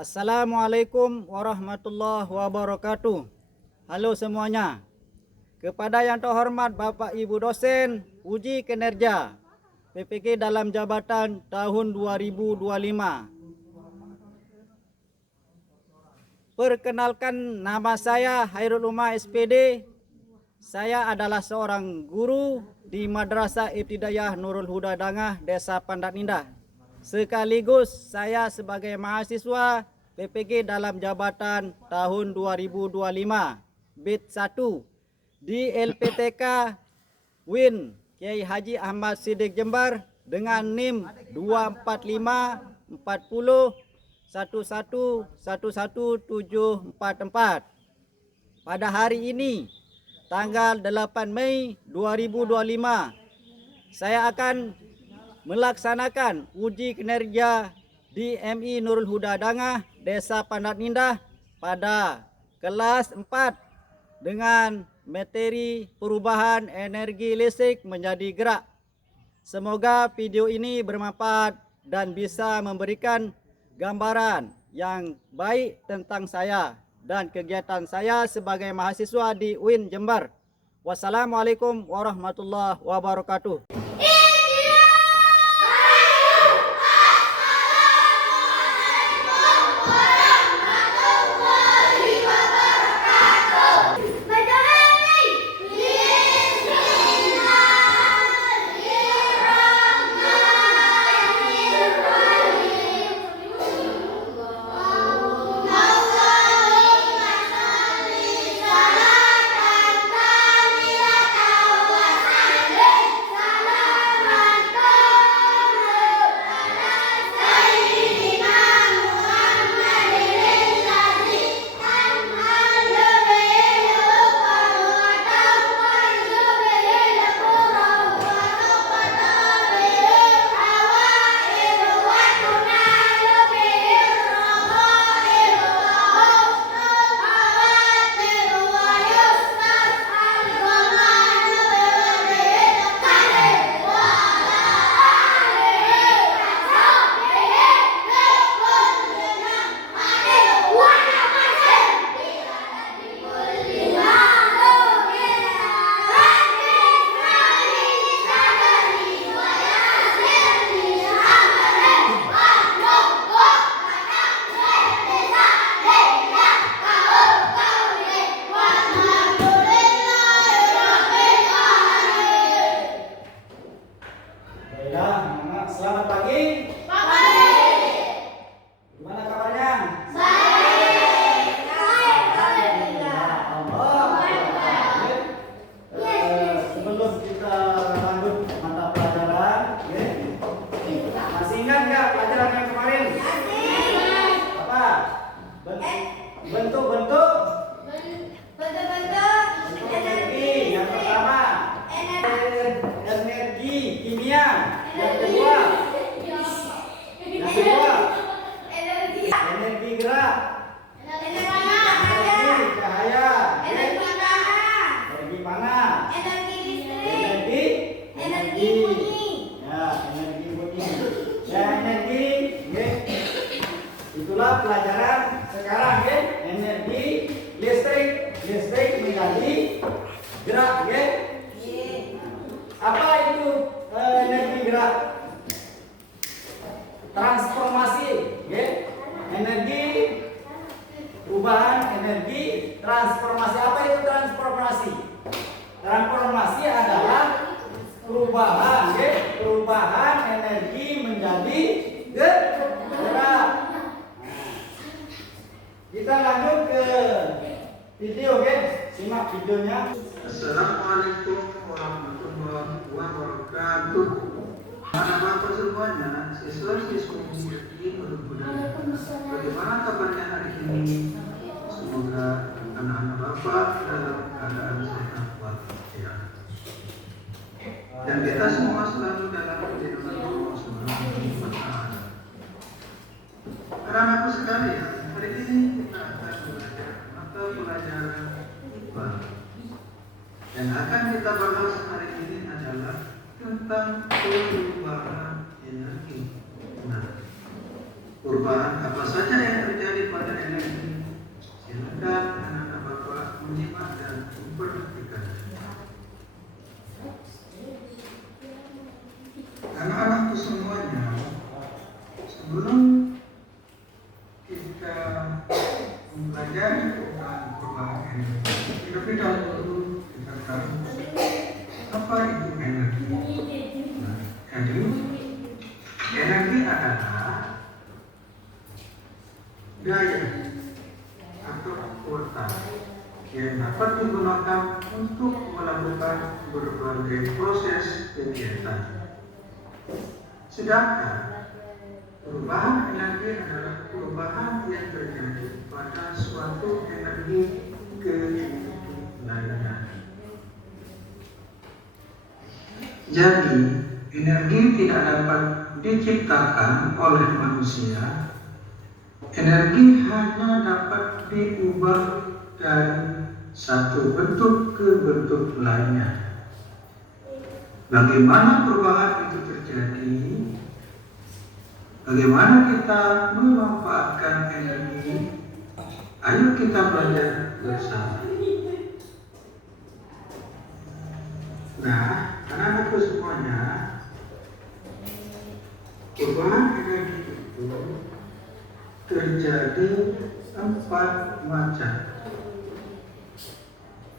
Assalamualaikum warahmatullahi wabarakatuh. Halo semuanya. Kepada yang terhormat Bapak Ibu dosen uji kinerja PPK dalam jabatan tahun 2025. Perkenalkan, nama saya Hairul Umar SPD. Saya adalah seorang guru di Madrasah Ibtidaiyah Nurul Huda Dangah, Desa Pandat Indah. Sekaligus saya sebagai mahasiswa PPK dalam jabatan tahun 2025 BIT 1 di LPTK Win Kiai Haji Ahmad Siddiq Jember dengan NIM 24540111174. Pada hari ini tanggal 8 Mei 2025 saya akan melaksanakan uji kinerja di MI Nurul Huda Dangah, Desa Pandat Indah pada kelas 4 dengan materi perubahan energi listrik menjadi gerak. Semoga video ini bermanfaat dan bisa memberikan gambaran yang baik tentang saya dan kegiatan saya sebagai mahasiswa di UIN Jember. Wassalamualaikum warahmatullahi wabarakatuh. Selamat pagi. Gimana kabarnya? Sebelum kita lanjut mata pelajaran, masih ingat nggak pelajaran yang kemarin? Apa? Bentuk-bentuk energi. Yang pertama, energi kimia. Yang kedua, energi gerak, energi cahaya, energi panas, energi bunyi, energi. Itulah pelajaran sekarang, energi listrik menjadi gerak, Apa itu energi gerak? Transformasi, energi perubahan energi transformasi. Apa itu transformasi? Transformasi adalah perubahan energi menjadi gerak. Kita lanjut ke video, simak videonya. Assalamualaikum warahmatullahi wabarakatuh. Nama semuanya, siswa-siswi Nurul Huda. Bagaimana kabarnya hari ini? Semoga anak-anak Bapak dalam keadaan sehat walafiat. Dan kita semua selalu dalam perlindungan Allah Subhanahu wa Ta'ala. Anak-anakku sekalian, hari ini kita akan belajar mata pelajaran IPA. Yang akan kita bahas hari ini adalah tentang perubahan energi. Nah, perubahan apa saja yang terjadi energi adalah daya atau kuota yang dapat digunakan untuk melakukan berbagai proses kegiatan. Sedangkan perubahan energi adalah perubahan yang terjadi pada suatu energi ke lainnya. Jadi, energi tidak dapat diciptakan oleh manusia. Energi hanya dapat diubah dari satu bentuk ke bentuk lainnya. Bagaimana perubahan itu terjadi? Bagaimana kita memanfaatkan energi? Ayo kita belajar bersama. Nah, anak-anakku semuanya, perubahan energi itu terjadi 4 macam.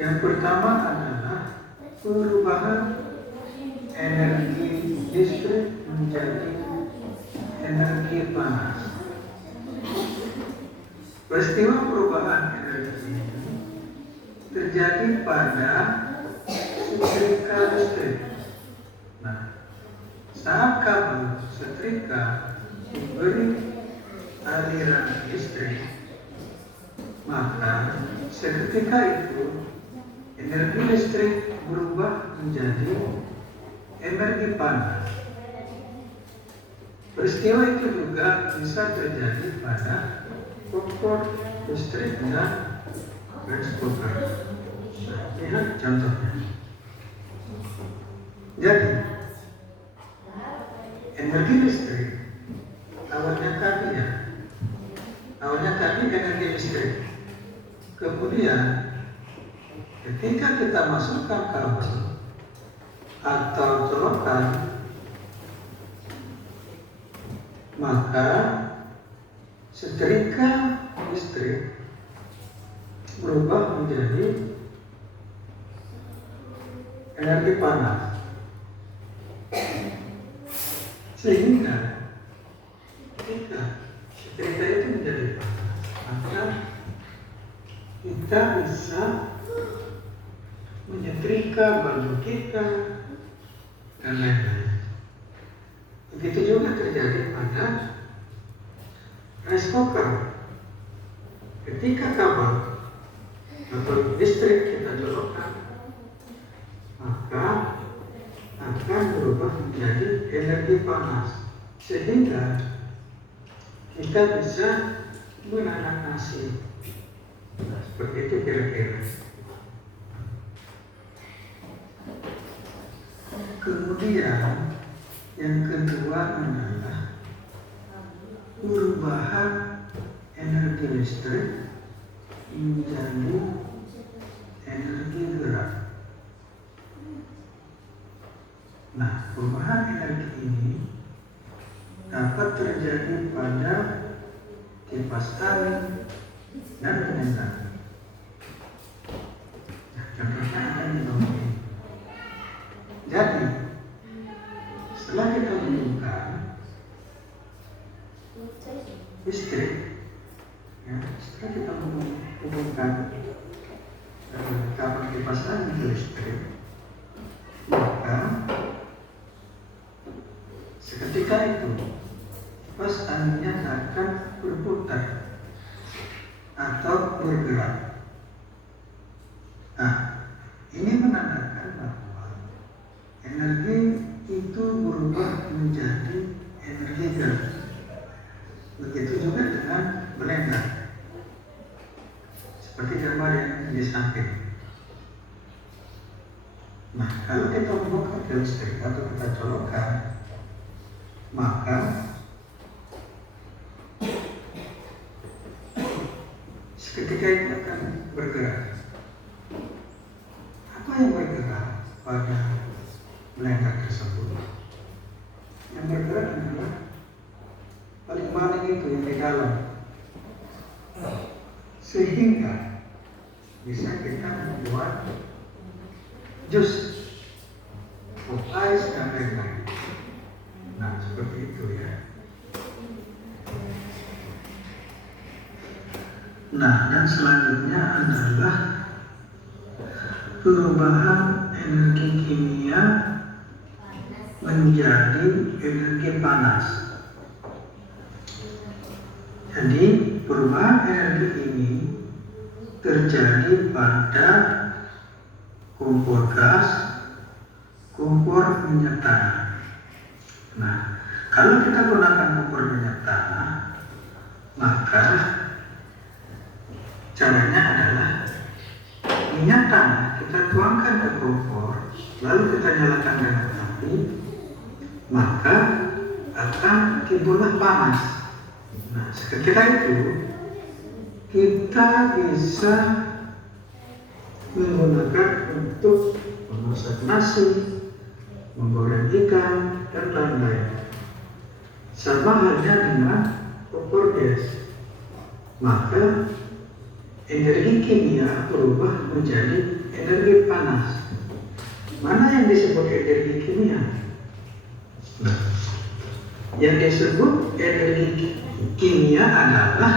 Yang pertama adalah perubahan energi listrik menjadi energi panas. Peristiwa perubahan energi ini terjadi pada setrika listrik. Nah, saat kabel setrika diberi aliran listrik, maka seketika itu energi listrik berubah menjadi energi panas. Peristiwa itu juga bisa terjadi pada kompor listrik dan rice cooker. Nah, lihat contohnya. Jadi, energi listrik awalnya tadi ya. Awalnya tadi energi listrik. Kemudian ketika kita masukkan kabel atau colokan, maka setrika listrik berubah menjadi energi panas. Sehingga ketika setrika itu menjadi panas, maka kita bisa menyetrika baju kita dan lain-lain. Begitu juga terjadi pada rice cooker. Ketika kabel atau listrik kita colokkan, maka akan berubah menjadi energi panas, sehingga kita bisa menanak nasi. Nah, seperti itu kira-kira. Kemudian yang kedua adalah perubahan energi listrik menjadi energi gerak. Nah, perubahan energi ini dapat terjadi pada kipas angin dan pendek. Nah, contohnya ada di bawah ini. Jadi, setelah kita menghubungkan listrik, ya, setelah kita menghubungkan kabel kipas angin ke listrik, maka seketika itu kipas anginnya akan berputar atau bergerak. Nah, ini menandakan bahwa energi itu berubah menjadi energi gerak. Begitu juga dengan blender, seperti gambar yang di samping. Nah, kalau kita membuka ke listrik atau kita colokkan, maka seketika itu akan bergerak. Apa yang bergerak pada blender tersebut? Yang bergerak adalah paling itu yang di dalam, sehingga bisa kita membuat jus, pop ice dan lain-lain. Nah, seperti itu ya. Nah, yang selanjutnya adalah perubahan energi kimia menjadi energi panas. Jadi perubahan energi ini terjadi pada kompor gas, kompor minyak tanah. Nah, kalau kita gunakan kompor minyak tanah, maka caranya adalah minyak tanah kita tuangkan ke kompor, lalu kita nyalakan dengan api, maka akan timbullah panas. Nah, seketika itu kita bisa menggunakan untuk memasak nasi, menggoreng ikan, dan lain-lain. Sama halnya dengan kompor gas, maka energi kimia berubah menjadi energi panas. Mana yang disebut energi kimia? Nah, yang disebut energi kimia adalah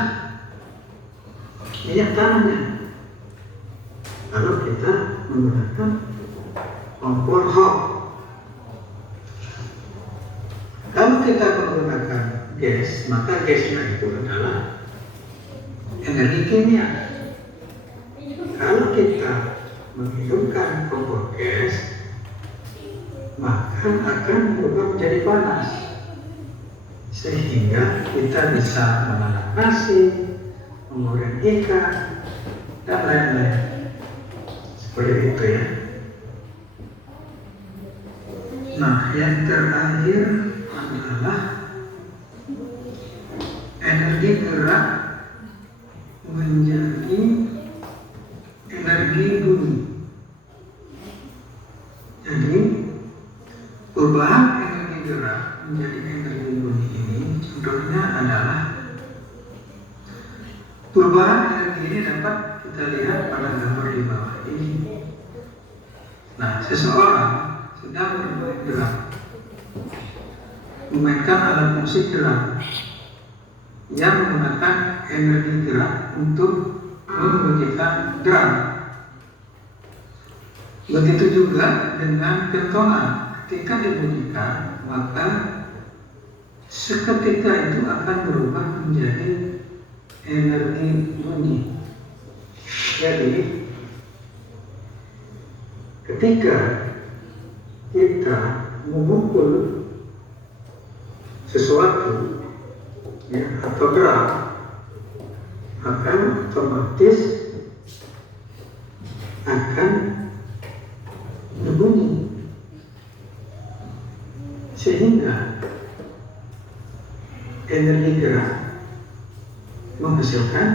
minyak tanahnya. Kalau kita menggunakan kompor hot. Kalau kita menggunakan gas, maka gasnya itu adalah energi kimia. Kalau kita menghidupkan kompor gas, maka akan berubah menjadi panas, sehingga kita bisa menanam nasi, menggoreng ikan, dan lain-lain. Seperti itu ya. Nah, yang terakhir adalah energi gerak menjadi energi bunyi. Jadi perubahan energi gerak menjadi energi bunyi ini contohnya adalah perubahan energi ini dapat kita lihat pada gambar di bawah ini. Nah, seseorang sedang bermain drum, memainkan alat musik drum yang menggunakan energi gerak untuk membunyikan drum. Begitu juga dengan kentongan, ketika dibunyikan maka seketika itu akan berubah menjadi energi bunyi. Jadi ketika kita memukul sesuatu ya, atau drum, akan otomatis akan berbunyi, sehingga energi gerak menghasilkan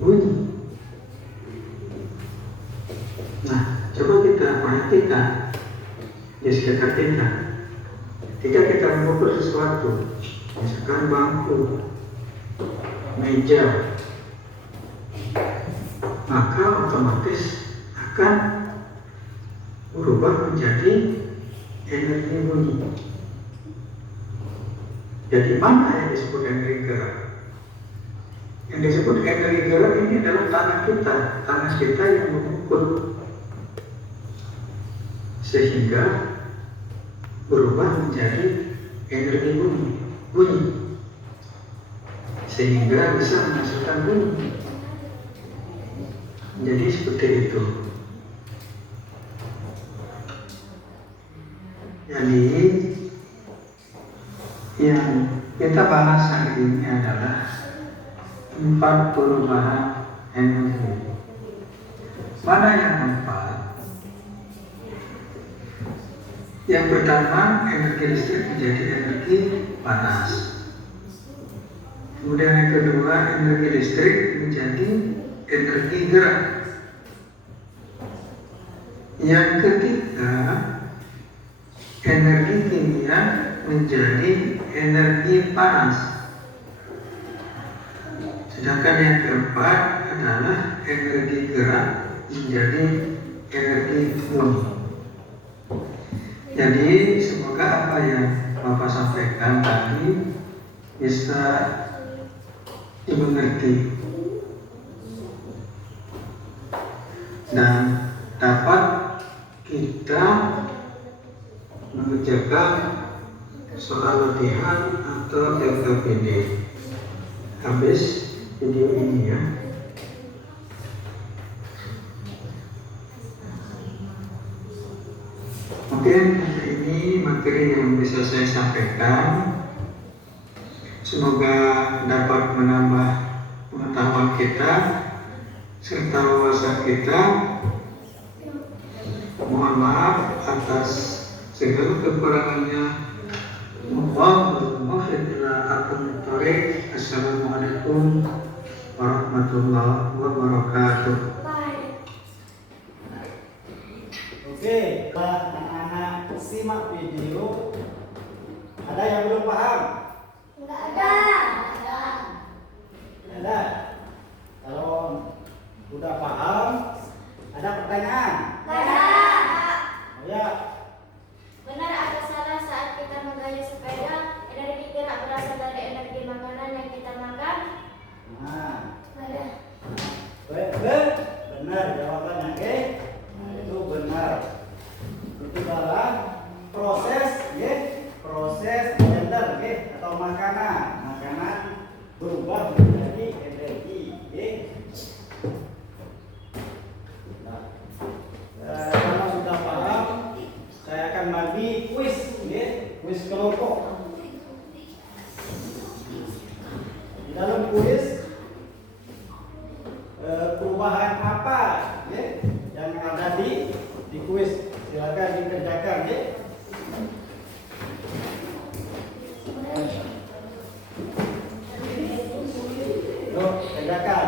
bunyi. Nah, coba kita perhatikan di sekitar kita. Ketika kita memukul sesuatu, misalkan bangku, meja, maka otomatis akan berubah menjadi energi bunyi. Jadi mana yang disebut energi gerak? Yang disebut energi gerak ini adalah tangan kita yang memukul, sehingga berubah menjadi energi bunyi, sehingga bisa menghasilkan bunyi. Jadi seperti itu. Jadi yang kita bahas hari ini adalah 4 perubahan energi. Mana yang 4? Yang pertama, energi listrik menjadi energi panas. Kemudian yang kedua, energi listrik menjadi energi gerak. Yang ketiga, energi kimia menjadi energi panas. Sedangkan yang keempat adalah energi gerak menjadi energi bunyi. Jadi semoga apa yang Bapak sampaikan tadi bisa dimengerti dan dapat kita mengerjakan soal latihan atau LKPD. Habis video ini ya. Mungkin ini materi yang bisa saya sampaikan. Semoga dapat menambah pengetahuan kita serta wawasan kita. Mohon maaf atas segala kekurangannya. Assalamualaikum warahmatullahi wabarakatuh. Oke, anak-anak simak video. Ada yang belum paham? Enggak ada. Ada. Kalau udah paham, ada pertanyaan? Enggak ada. Oh ya, Benar atau salah saat kita menggayuh sepeda, energi gerak berasal dari energi makanan yang kita makan? nah, Ada. benar jawabannya, oke? Nah, itu benar. Itu adalah proses, ya, proses blender, oke, atau makanan berubah menjadi energi, oke? Nah, kalau sudah paham, saya akan bagi kuis, ya, kuis kelompok. Di dalam kuis perubahan apa, ya, yang ada di kuis, silakan dikerjakan, ya. Yuk, kerjakan.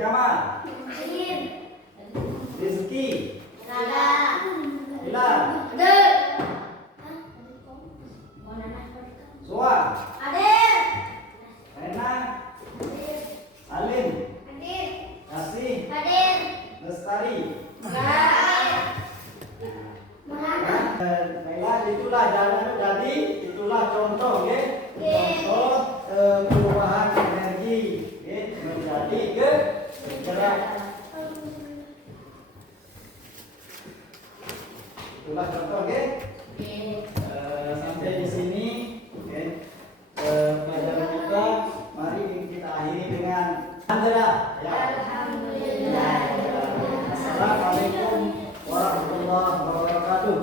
Kamal. Hadir. Rizki. Ada. Bilal. Ada. Suwa. Hadir. Rena. Hadir. Alim. Hadir. Kasih. Hadir. Lestari. Hadir. Baiklah, itulah jadi itulah contoh, ya. Oke. Contoh perubahan energi, ya, menjadi gerak. Itulah contoh, ya. Sampai di sini, ya. Pelajaran kita, mari kita akhiri dengan alhamdulillah. Ya. Alhamdulillah. Assalamualaikum warahmatullahi wabarakatuh.